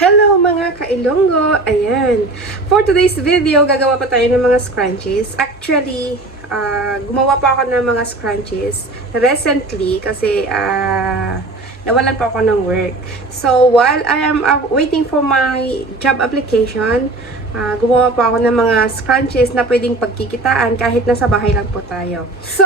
Hello mga ka-Ilonggo! Ayan. For today's video, gagawa pa tayo ng mga scrunchies. Actually, gumawa pa ako ng mga scrunchies recently kasi nawalan pa ako ng work. So, while I am waiting for my job application, gumawa pa ako ng mga scrunchies na pwedeng pagkikitaan kahit nasa bahay lang po tayo. So,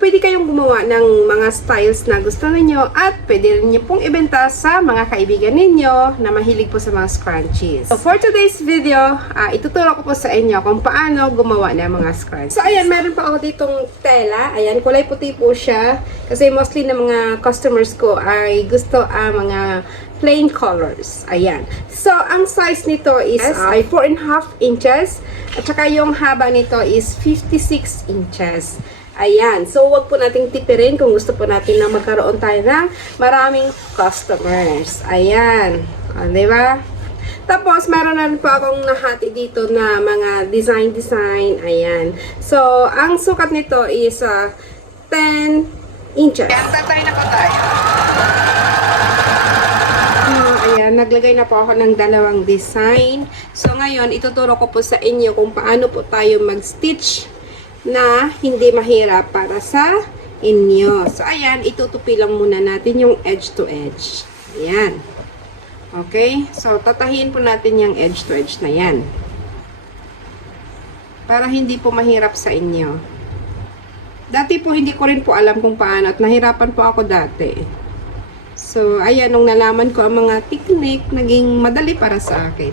pwede kayong gumawa ng mga styles na gusto ninyo at pwede rin nyo pong ibenta sa mga kaibigan ninyo na mahilig po sa mga scrunchies. So, for today's video, ituturo ko po sa inyo kung paano gumawa ng mga scrunchies. So, ayan, meron pa ako ditong tela. Ayan, kulay puti po siya kasi mostly ng mga customers ko ay gusto mga plain colors. Ayan. So, ang size nito is ay 4.5 inches. At saka yung haba nito is 56 inches. Ayan. So, wag po nating tipirin kung gusto po natin na magkaroon tayo ng maraming customers. Ayan. O, diba? Tapos, meron na rin po akong nahati dito na mga design. Ayan. So, ang sukat nito is 10 inches. Ayan, tatay na po tayo. Ayan, naglagay na po ako ng dalawang design. So, ngayon, ituturo ko po sa inyo kung paano po tayo mag-stitch na hindi mahirap para sa inyo. So, ayan, itutupi lang muna natin yung edge to edge. Ayan. Okay? So, tatahiin po natin yung edge to edge na yan. Para hindi po mahirap sa inyo. Dati po, hindi ko rin po alam kung paano at nahirapan po ako dati. So, ayan, nung nalaman ko ang mga technique, naging madali para sa akin.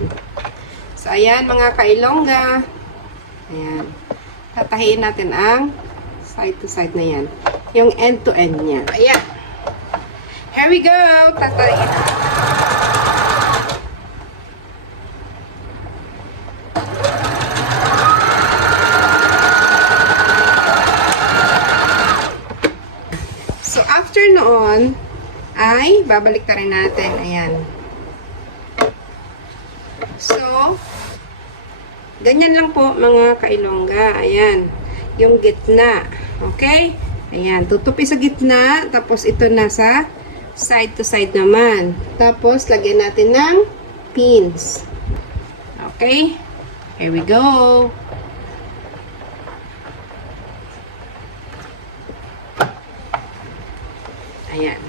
So, ayan, mga ka-Ilongga. Ayan. Tatahiin natin ang side to side na yan. Yung end to end niya. Ayan. Here we go. Tatahiin. So, after noon, ay babalik na rin natin. Ayan. So, ganyan lang po mga ka-Ilongga. Ayan. Yung gitna. Okay? Ayan. Tutupi sa gitna. Tapos ito nasa side to side naman. Tapos, lagyan natin ng pins. Okay? Here we go. Ayan.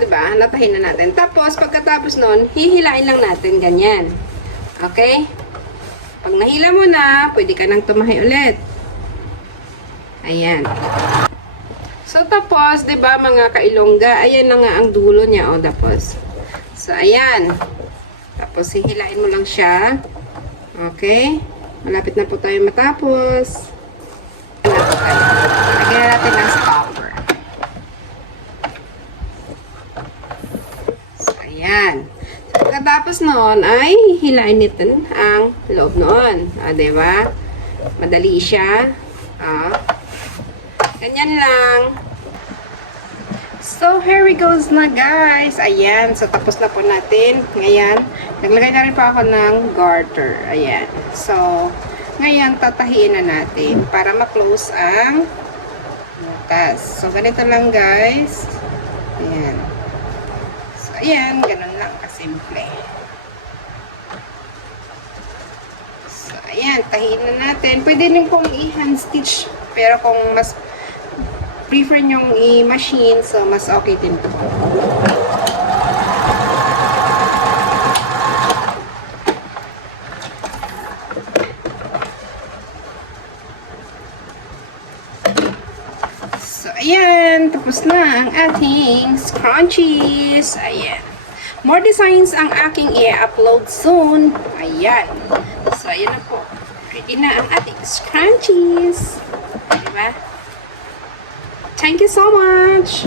Diba? Latahin na natin. Tapos, pagkatapos nun, hihilain lang natin ganyan. Okay? Pag nahila mo na, pwede ka nang tumahi ulit. Ayan. So, tapos, diba, mga ka-Ilongga, ayan na nga ang dulo niya. O, tapos. So, ayan. Tapos, hihilain mo lang siya. Okay? Malapit na po tayo matapos. Lagyan natin ng stopper. Ayan. So, pagkatapos noon ay hilain natin ang loob noon. Diba? Madali siya. Ganyan lang. So, here we goes na guys. Ayan. So, tapos na po natin. Ngayon, naglagay na rin po ako ng garter. Ayan. So, ngayon, tatahiin na natin para ma-close ang butas. So, ganito lang guys. Ayan. Ayan, ganun lang kasimple. So, ayan, tahiin na natin. Pwede rin pong i-hand stitch. Pero kung mas prefer nyong i-machine, so mas okay din po. Ayan, tapos na ang ating scrunchies. Ayan. More designs ang aking i-upload soon. Ayan. So, ayan na po. Ready na ang ating scrunchies. Diba? Thank you so much.